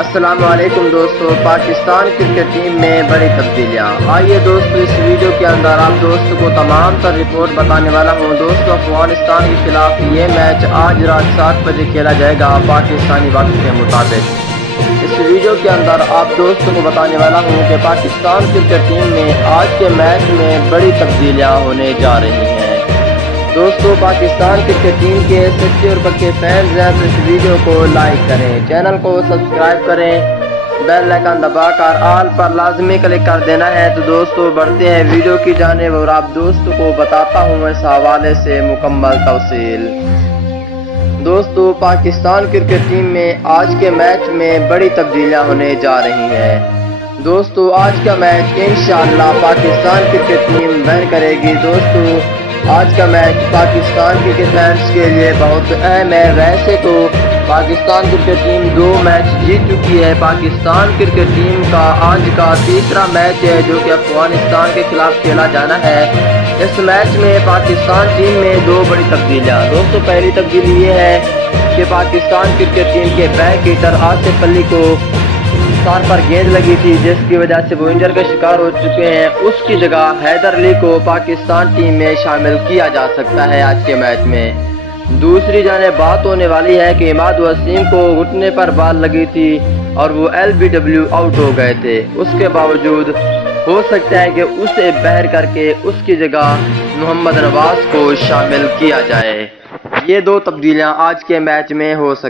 السلام علیکم دوستو، پاکستان کرکٹ ٹیم میں بڑی تبدیلیاں۔ آئیے دوستو اس ویڈیو کے اندر آپ دوستوں کو تمام تر رپورٹ بتانے والا ہوں۔ دوستو افغانستان کے خلاف یہ میچ آج رات 7 بجے کھیلا جائے گا پاکستانی وقت کے مطابق۔ اس ویڈیو کے اندر آپ دوستوں کو بتانے والا ہوں کہ پاکستان کرکٹ ٹیم میں آج کے میچ میں بڑی تبدیلیاں ہونے جا رہی ہیں۔ دوستو پاکستان کرکٹ ٹیم کے سچے اور پکے فینز ہیں تو اس ویڈیو کو لائک کریں، چینل کو سبسکرائب کریں، بیل آئیکن دبا کر آل پر لازمی کلک کر دینا ہے۔ تو دوستو بڑھتے ہیں ویڈیو کی جانب اور آپ دوستوں کو بتاتا ہوں اس حوالے سے مکمل تفصیل۔ دوستو پاکستان کرکٹ ٹیم میں آج کے میچ میں بڑی تبدیلیاں ہونے جا رہی ہیں۔ دوستو آج کا میچ انشاءاللہ پاکستان کرکٹ ٹیم ون کرے گی۔ دوستو آج کا میچ پاکستان کرکٹ فینس کے لیے بہت اہم ہے۔ ویسے تو پاکستان کرکٹ ٹیم 2 میچ جیت چکی ہے۔ پاکستان کرکٹ ٹیم کا آج کا تیسرا میچ ہے جو کہ افغانستان کے خلاف کھیلا جانا ہے۔ اس میچ میں پاکستان ٹیم میں 2 بڑی تبدیلیاں۔ دوستو پہلی تبدیلی یہ ہے کہ پاکستان کرکٹ ٹیم کے بیک ہیٹر آصف علی کو سر پر گیند لگی تھی جس کی وجہ سے وہ انجر کا شکار ہو چکے ہیں۔ اس کی جگہ حیدر علی کو پاکستان ٹیم میں شامل کیا جا سکتا ہے آج کے میچ میں۔ دوسری جانب بات ہونے والی ہے کہ عماد وسیم کو گھٹنے پر بال لگی تھی اور وہ LBW آؤٹ ہو گئے تھے۔ اس کے باوجود ہو سکتا ہے کہ اسے بحر کر کے اس کی جگہ محمد نواز کو شامل کیا جائے۔ یہ 2 تبدیلیاں آج کے میچ میں ہو سکتی ہیں۔